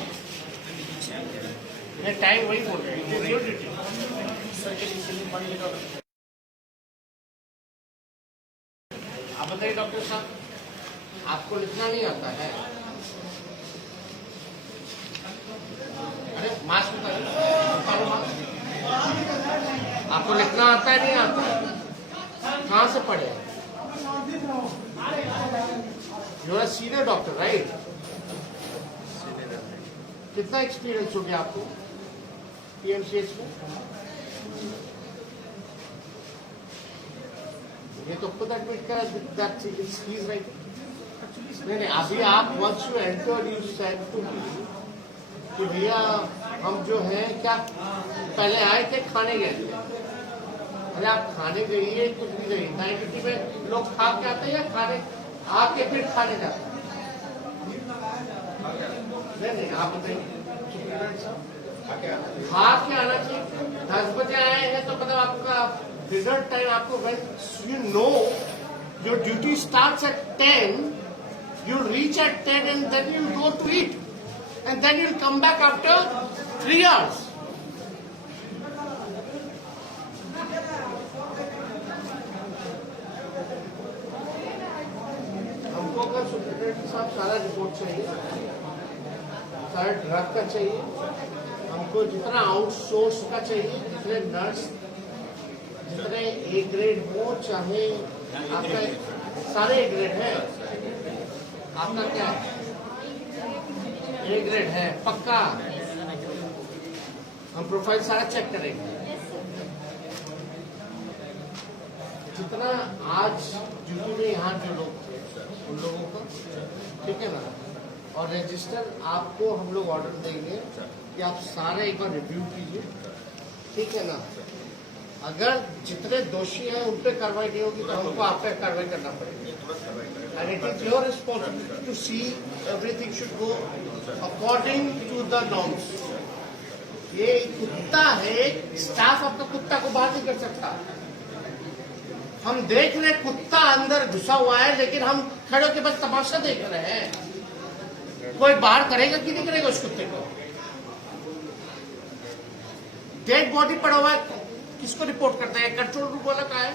मैं टाइम वही बोल रहा हूँ, it is your duty. आप बताइए डॉक्टर साहब, आपको लिखना नहीं आता है? अरे मास्क उतारो, मास्क। आपको लिखना आता है नहीं आता है? कहाँ से पढ़े? You are senior doctor right? कितना एक्सपीरियंस हो गया आपको पीएमसीएच में? ये तो खुद एडमिट करा दैट ही इज राइट। नहीं अभी आप once you enter you said to कि भैया हम जो है क्या पहले आए थे खाने गए थे। अरे आप खाने गए कुछ भी गई, नाइट में लोग खा के आते हैं या खाने आके फिर खाने जाते हैं? नहीं आप बताइए, खा के आना चाहिए। 10 बजे आए हैं तो मतलब आपका डिनर टाइम, आपको when you know your duty starts at 10, you reach at 10 and then you go to eat and then you'll come back after 3 hours. हमको अगर सुप्रीटेंडेंट साहब सारा रिपोर्ट चाहिए, सारा ड्रग का चाहिए, हमको जितना आउटसोर्स का चाहिए, जितने नर्स, जितने ए ग्रेड हो, चाहे आपका सारे ए ग्रेड है। आपका क्या है? ए ग्रेड है पक्का? हम प्रोफाइल सारा चेक करेंगे। जितना आज जितने यहाँ जो लोग थे उन लोगों का, ठीक है ना, और रजिस्टर आपको हम लोग ऑर्डर देंगे कि आप सारे एक बार रिव्यू कीजिए, ठीक है ना। अगर जितने दोषी हैं उन पर कार्रवाई नहीं होगी तो हमको आप पे कार्रवाई करना पड़ेगा। And it is your responsibility to see everything should go according to the norms. ये कुत्ता है, स्टाफ आपका कुत्ता को बाहर नहीं कर सकता। हम देख रहे कुत्ता अंदर घुसा हुआ है, लेकिन हम खड़े होकर बस तमाशा देख रहे हैं। कोई बाहर करेगा कि नहीं करेगा उस कुत्ते को? डेड बॉडी पड़ा हुआ है, किसको रिपोर्ट करते हैं? कंट्रोल रूम वाला कहाँ है?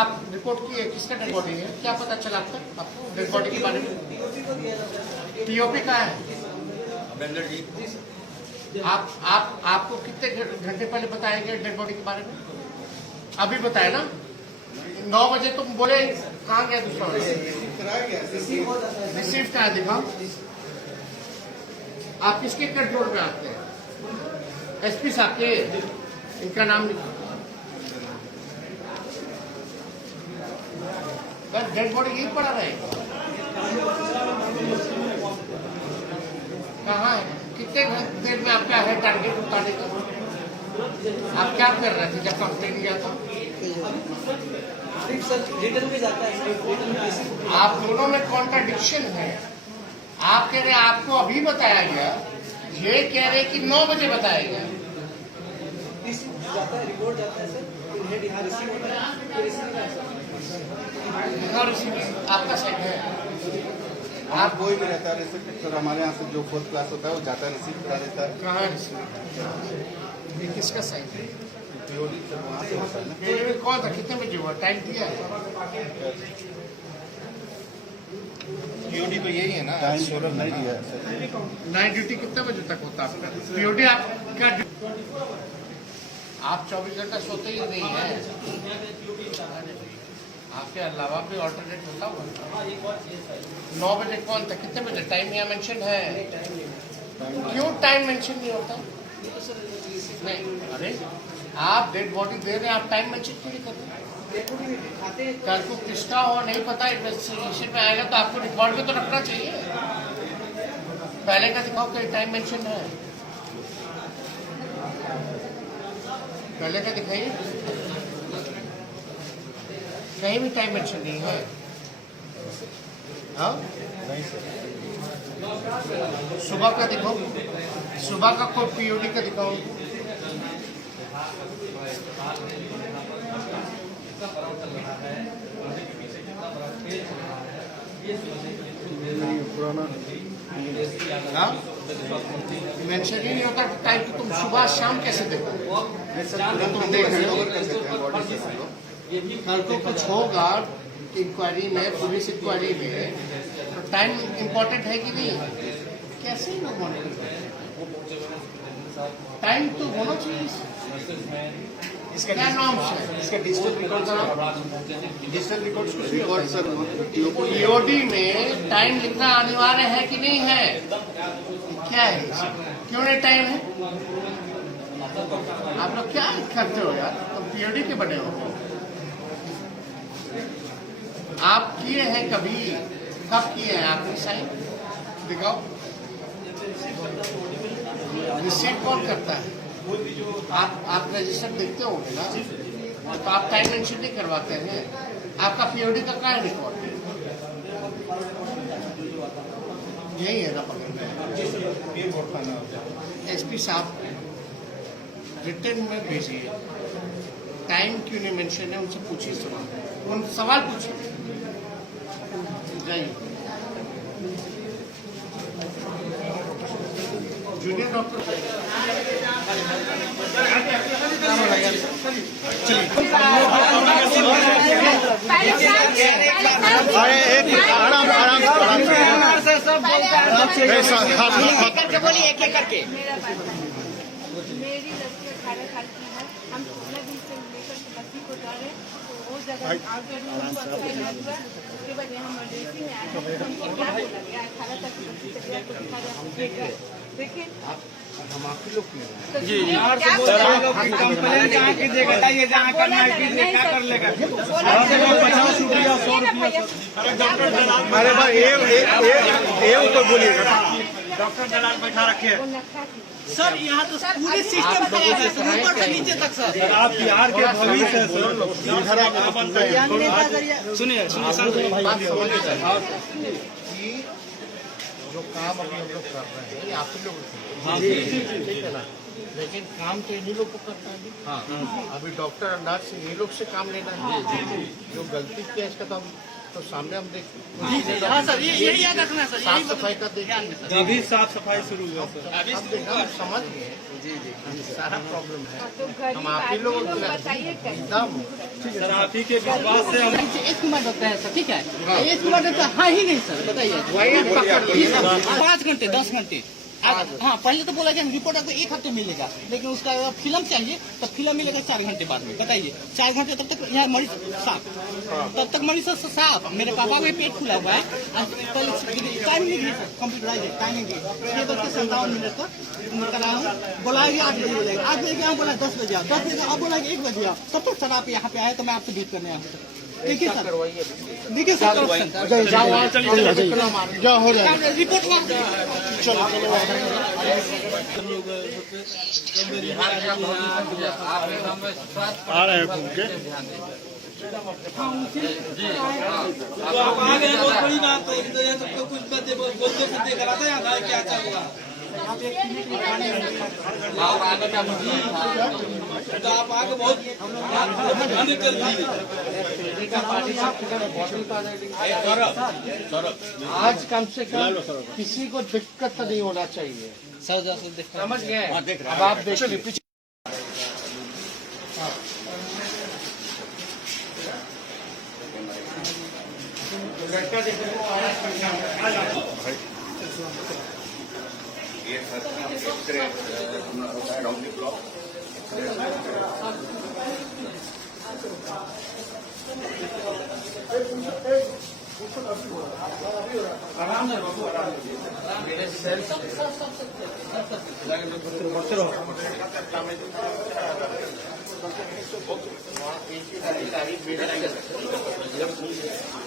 आप रिपोर्ट किए, किसका डेड बॉडी है? क्या पता चला आपको डेड बॉडी के बारे में? पीओपी कहाँ है? आपको कितने घंटे पहले बताया गया डेड बॉडी के बारे में? अभी बताया ना, 9 बजे तुम बोले कहाँ गया दूसरा? रिसीव कहाँ दिखाओ? आप किसके कंट्रोल में आते हैं? एसपी साहब के, इनका नाम लिखो। बस डेड बॉडी यही पड़ा रहेगा। कहाँ है? कितने देर में आपका है टारगेट उतारने का? आप क्या कर रहे थे जब कंप्लेन किया था? आप दोनों में कॉन्ट्राडिक्शन है। आप कह रहे आपको अभी बताया गया, ये कह रहे कि 9 बजे बताया गया। रिपोर्ट जाता है सर, आपका सही है। आप कोई भी रहता है रिसिप्ट, सर हमारे यहाँ से जो 4th क्लास होता है वो जाता है, रिसीव करा देता है। कहाँ रिसीव? ये किसका साइन है? पीओडी सर वहाँ से होता है ना। ये कौन था? कितने बजे हुआ? टाइम दिया है? पीओडी तो यही है ना, टाइम नहीं दिया है सर। नाइट ड्यूटी कितने बजे तक होता है आपका? पीओडी आपका? आप 24 घंटा सोते ही नहीं है। आपके अलावा भी ऑल्टरनेट होता हुआ? 9 बजे कौन था? कितने बजे? टाइम यहाँ मेंशन है। क्यों टाइम मेंशन नहीं होता? नहीं, अरे आप डेड बॉडी दे रहे हैं, आप टाइम मेंशन क्यों नहीं करते? कल को किसका हो नहीं पता, इन्वेस्टिगेशन में आएगा तो आपको रिकॉर्ड में तो रखना चाहिए। पहले का दिखाओ कहीं टाइम मेंशन है? पहले का दिखाइए, कहीं भी टाइम मेंशन नहीं है। हाँ? नहीं सर। सुबह का दिखाओ, सुबह का कोई पीओडी का दिखाओ। मेंशन ही नहीं होता टाइम की, तुम सुबह शाम कैसे देखो? तुम देख रहे हो कल को कुछ होगा इंक्वायरी में, पुलिस इंक्वायरी में, तो टाइम इम्पोर्टेंट है कि नहीं? कैसे ही लोग मॉनिटर करते हैं? टाइम तो होना चाहिए। इसका क्या नॉर्म्स है? इसका डिजिटल रिकॉर्ड सर पीओडी में टाइम लिखना अनिवार्य है कि नहीं है? क्या है इसे? क्यों नहीं टाइम है? आप लोग क्या करते हो यार? तो पीओडी के बने हो आप? किए हैं कभी? कब किए हैं आपने साइन? दिखाओ। रिसीव कौन करता है? आप रजिस्टर देखते होंगे ना, तो आप टाइम मेंशन नहीं करवाते हैं। आपका पीओडी का क्या रिकॉर्ड है? यही है ना पकड़। एसपी साहब रिटर्न में भेजिए, टाइम क्यों नहीं मेंशन है उनसे पूछिए सवाल, उन सवाल पूछिए। जाइए। जूनियर डॉक्टर बोलिए एक एक करके। मेरी लड़की 18 साल की है, हम 16 दिन से लेकर 30 को जा रहे हैं, तो वो जगह उसके बाद यहाँ मर्जेंसी में आए, हमको क्या बोला गया 18 तक को दिखा रहे देखिए हम आप ही लोग की हैं। जी कंप्लेन कहाँ कीजिएगा, बताइए जहाँ करना है कीजिए, क्या कर लेगा। अरे भाई ये ऊपर बोलिएगा, डॉक्टर दलाल बैठा रखे हैं सर। यहाँ तो पूरे सिस्टम खराब है, ऊपर से नीचे तक सर। आप बिहार के भविष्य है सर। सुनिए कि जो काम अभी हम लोग कर रहे हैं ये आप ही लोग ठीक है ना, लेकिन काम तो इन्हीं लोग को करना है। हाँ, अभी डॉक्टर और नर्स ये लोग से काम लेना है। जो गलती किया इसका तो हम तो सामने हम देख हाँ सर, यही याद रखना सर। साफ सफाई का देखिए, अभी साफ सफाई शुरू हुआ सर। अब देखा हम समझ गए सारा प्रॉब्लम है। तो घर हम आप ही लोगों को बताइए एकदम सर आप ही के विश्वास से हम एक कुमार डॉक्टर है सर, ठीक है। एक कुमार डॉक्टर हाँ ही नहीं सर, बताइए। 5 घंटे 10 घंटे हाँ, पहले तो बोला कि हम रिपोर्ट आपको 1 हफ्ते मिलेगा, लेकिन उसका फिल्म चाहिए तो फिल्म मिलेगा 4 घंटे बाद में। बताइए 4 घंटे तब तक यहाँ मरीज साफ, तब तक मरीज साफ। मेरे पापा का पेट खुला हुआ है। टाइमिंग है सर, कंप्यूटराइज टाइमिंग है 6:57 तक करा हूँ। बोला है 8 बजे जाएगा, 8 बजे यहाँ बोला 10 बजे आओ, 10 बजे आप बोला 1 बजे आओ। तब तक सर आप यहाँ पे आए तो मैं आपसे भेंट करने आया। देखिए सर, देखिए सर, जाओ हो जाएगा। रिपोर्ट आ रहे हैं घूम के। तो आप आ गए बहुत बड़ी बात है। तो ये सबको कुछ बोलते से देख रहा था यहाँ क्या चल रहा है। तो आप आगे बहुत कर दिए। आज कम से कम किसी को दिक्कत नहीं होना चाहिए। समझ गए? अब आप देखिए पीछे लड़का देखने को आया ये एक्सरे होता है डाउनली ब्लॉक। आराम से मेरे सेल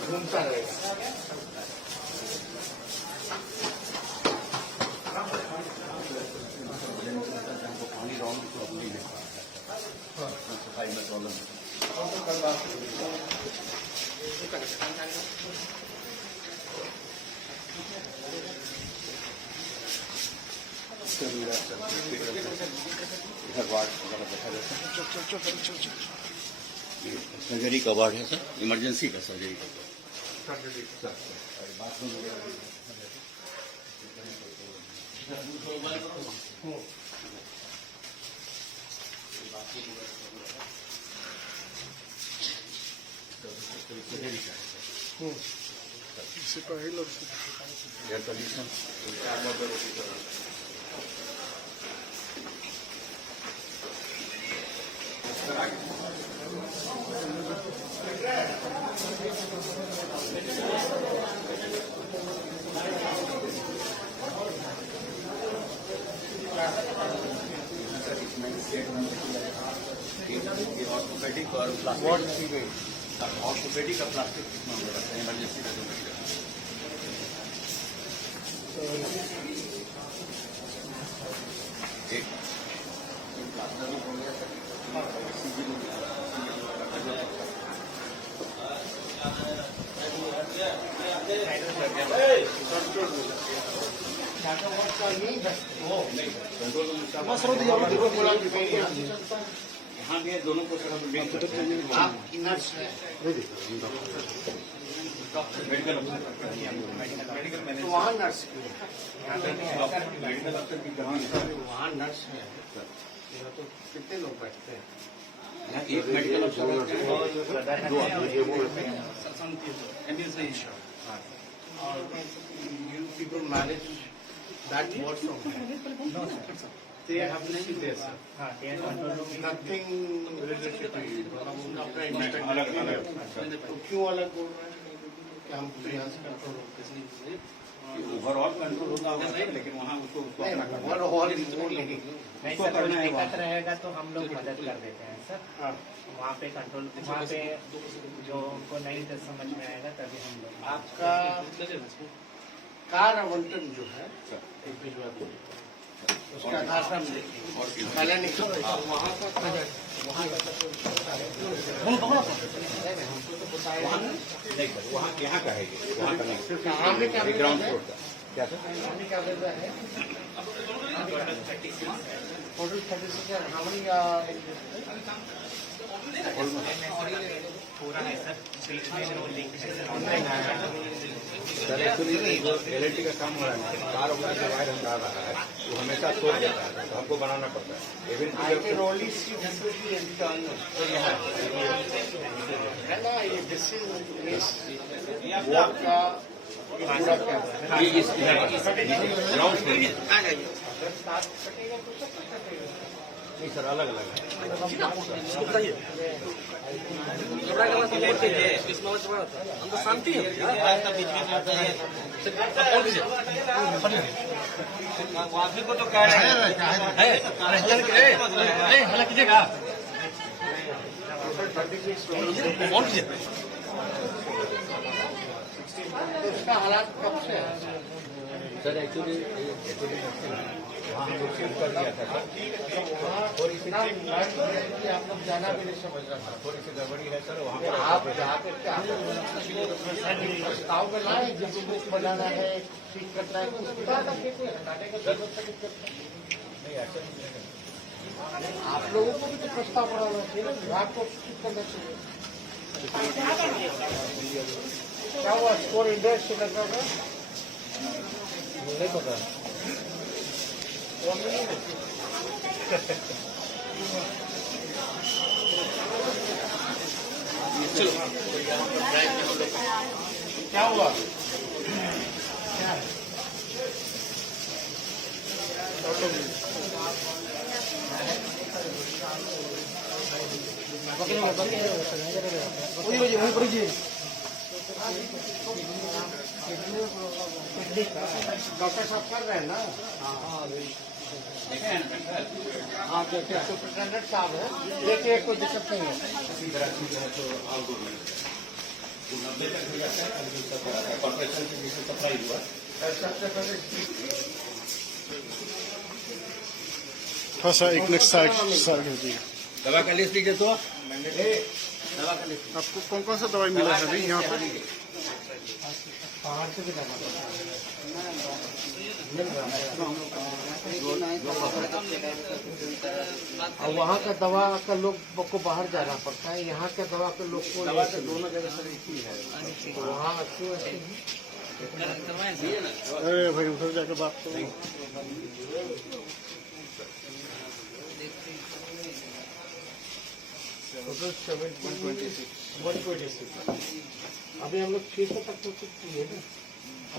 घूमता रहेगा। सफाई में प्रॉब्लम इधर वार्ड वगैरह बैठा रहता है। सर्जरी का वार्ड है सर, इमरजेंसी का सर्जरी का बाथरूम वगैरह। सिपाही लोग एयर कंडीशन ऑर्थोपेडिक और प्लास्टिक ऑर्थोपेडिक का प्लास्टिक कितना होगा इमरजेंसी का जो एक प्लास्टर हो गया सर। यहाँ भी दोनों को सर नर्स है मेडिकल तो वहाँ नर्स क्यों है? मेडिकल अफसर की कहाँ है? वहाँ नर्स है यहाँ तो कितने लोग बैठते हैं? यहाँ एक मेडिकल अफसर रहते हैं और 2 और you people manage that ward from here? No, sir. They have to see this, sir. Nothing related to you. अपना इंस्ट्रक्टर तो क्यों अलग बोल रहे हैं? कि हम यहाँ से कंट्रोल होते ओवरऑल कंट्रोल होता होगा सर, लेकिन वहाँ उसको अपना करना है। ओवरऑल नहीं नहीं उसको सर, करना है दिक्कत वहाँ। रहेगा तो हम लोग मदद कर देते हैं सर। हाँ। वहाँ पे कंट्रोल, वहाँ पे जो उनको नहीं समझ में आएगा तभी हम लोग आपका कार आवंटन जो है एक भिजवा दीजिए, उसका आधार हम देखेंगे। पहले नहीं वहाँ का वहाँ नहीं सर, वहाँ यहाँ का है ये, वहाँ का नहीं, हमने क्या ग्राउंड फ्लोर का। क्या सर? हमने क्या भेजा है टोटल 36 how many पूरा है सर। सर एक्चुअली जो एलएलटी का काम हो रहा है, कार वगैरह जो वायर हम डाल रहा है वो हमेशा तोड़ देता है, तो हमको बनाना पड़ता है। I can only see this is the internal. है ना, ये this is बोर्ड का पूरा कैमरा है। ये इस ग्राउंड फ्लोर नहीं सर, अलग अलग है। इसका हालात कब से है? सर एक्चुअली वहाँ हम लोग शिफ्ट कर दिया था सर, और इतना फ्लड है कि आप लोग जाना भी नहीं समझ रहा था। थोड़ी सी गड़बड़ी है सर वहाँ कि पर। आप जाकर के प्रस्ताव में लाए जिसको बुक बनाना है, ठीक करना है, उसके बाद आप देखो हटाने का जरूरत है कि नहीं ऐसा नहीं है। आप लोगों को भी तो प्रस्ताव बनाना चाहिए ना, विभाग को ठीक करना चाहिए। क्या हुआ स्कोर इंडेक्स से लगा था? नहीं पता। क्या हुआ? क्या है? डॉक्टर साहब कर रहे हैं ना? हाँ देखिए सुपरिटेंडेंट साहब है, देखिए कोई दिक्कत नहीं है। इसी तरह की जो है तो आउटडोर में 90 तक हो जाता है, अभी तक कॉर्पोरेशन से जिसे सप्लाई हुआ सबसे पहले थोड़ा सा एक नेक्स्ट साइड कर दीजिए। दवा का लिस्ट दीजिए तो। आपको कौन कौन सा दवाई मिला है अभी यहाँ पर? पहाड़ से भी दवा और वहाँ का दवा का लोग को बाहर जाना पड़ता है, यहाँ का दवा के लोग को दवा तो दोनों जगह से एक ही है, तो वहाँ अच्छी अरे भाई उधर जाकर बात करो। टोटल 126। अभी हम लोग 600 तक तो किए ना।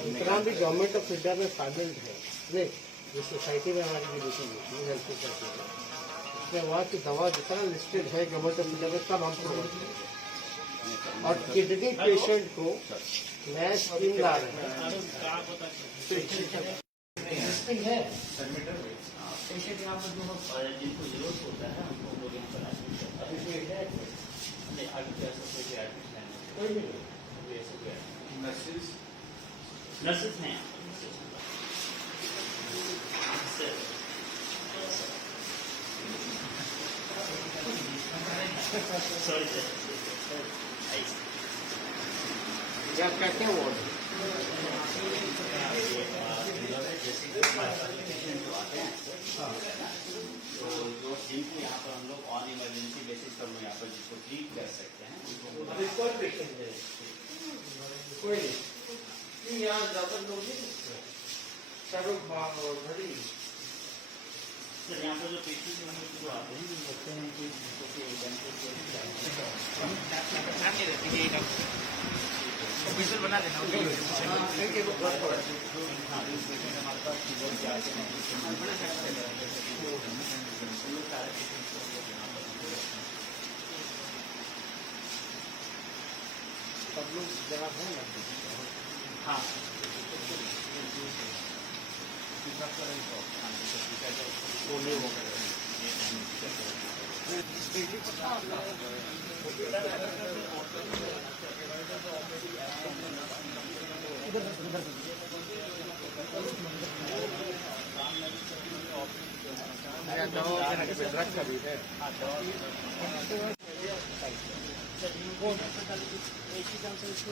इतना भी गवर्नमेंट ऑफ इंडिया में फाइनेंस है नहीं, जो सोसाइटी में हमारी मीटिंग होती है हेल्थ सोसाइटी में, उसमें वहाँ की दवा जितना लिस्टेड है गवर्नमेंट ऑफ इंडिया में सब हमको होती है। और किडनी पेशेंट को नया स्कीम ला रहे हैं है पेशेंट यहाँ पर जो जिनको जरूरत होता है हमको लोग यहाँ पर नर्सेज हैं सॉरी सर। क्या कहते हैं वो तो जो जिनको यहाँ पर हम लोग ऑन इमरजेंसी बेसिस पर हम लोग यहाँ पर जिसको ट्रीट कर सकते हैं अभी कोई पेशेंट है कोई नहीं, यहाँ ज्यादा लोग नहीं सब घड़ी सर यहाँ पर जो पेशेंट हम लोग जो आते हैं वो बोलते हैं कि जिसको कि ऑफिसर बना देना सब लोग जगह है ना। हाँ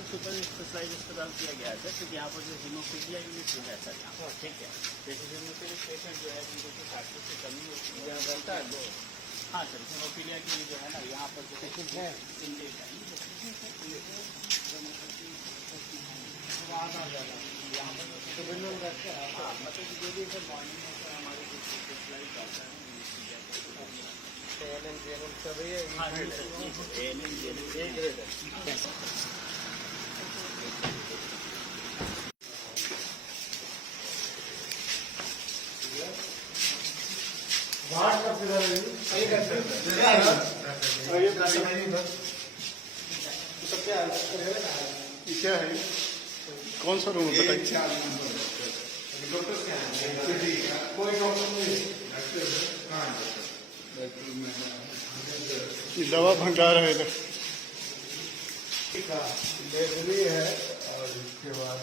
सुपर स्पेशलाइज अस्पताल किया गया है क्योंकि यहाँ पर जो हीमोफीलिया यूनिट हो जाता है यहाँ ठीक है। जैसे हीमोफीलिया पेशेंट जो है जिनको कुछ डॉक्टर से कमी होती है रहता है तो हाँ सर हीमोफीलिया के लिए जो है ना यहाँ पर जो पेशेंट है यहाँ पर मतलब जो भी सर मॉर्निंग में सर हमारे जो स्पेशलाइज डॉक्टर है क्या है? कौन सा रूम बताइए? कोई डॉक्टर नहीं, दवा भंडार है इधर। डिलीवरी है और इसके बाद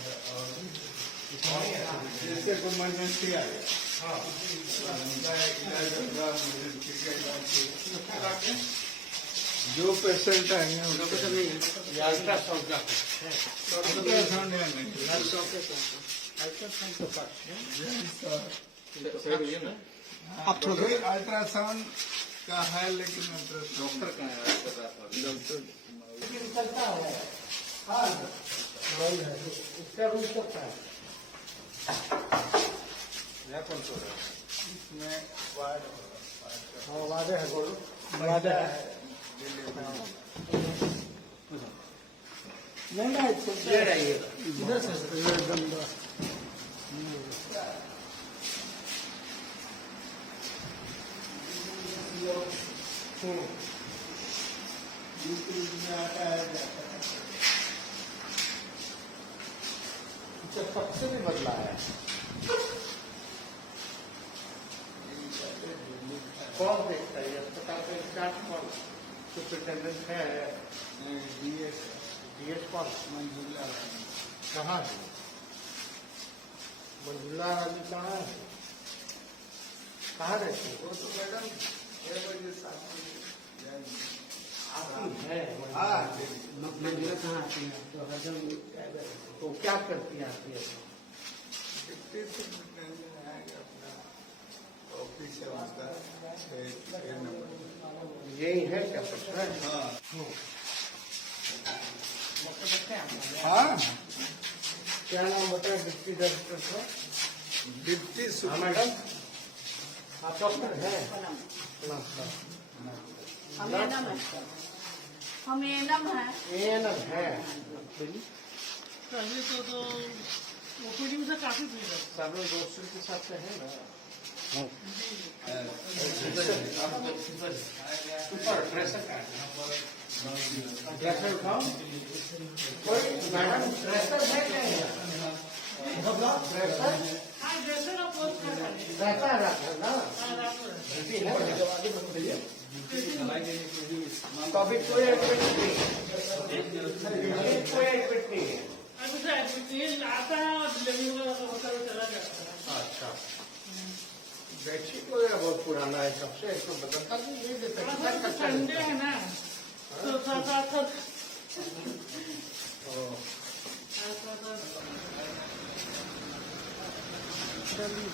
जैसे इमरजेंसी आ गया जो पेशेंट आएंगे अल्ट्रासाउंड का आप थोड़ा अल्ट्रासाउंड का है लेकिन डॉक्टर का है डॉक्टर चलता है। हाँ उसका रूम सकता है इसमें वादे है बोलो वादे है नहीं ना ये रहिए इधर से एकदम कब से भी बदला है। कौन देखता है अस्पताल का स्टाफ कौन सुपरिटेंडेंट है? डीएस कौन? मंजूला कहाँ है? मंजूला रानी कहाँ है? कहाँ रहती है? वो तो मैडम 6 बजे 7 बजे आती है। मंजूला कहाँ आती है? तो क्या करती आती है? ऑफिस है उसका 6 नंबर। यही है क्या प्रश्न? हाँ क्या नाम बताया डिप्टी डायरेक्टर का? डिप्टी हाँ मैडम आप डॉक्टर हैं? हम एनम है। हम एनम है। एएनएम है। अभी तो ओपीडी में से काफी भीड़ है। सब लोग डॉक्टर के साथ है ना? ऊपर ड्रेसर का ड्रेसर उठाओ। कोई मैडम ड्रेसर है क्या? ड्रेसर ड्रेसर आप पोस्ट कर सकते रहता है ना? तो अभी कोई एडमिट नहीं है। कोई एडमिट नहीं है। अभी से एडमिट आता है और डिलीवरी वगैरह होता है चला जाता है। अच्छा बेडशीट वगैरह बहुत पुराना है सबसे इसको बदलता भी नहीं देता। संडे है ना तो चलिए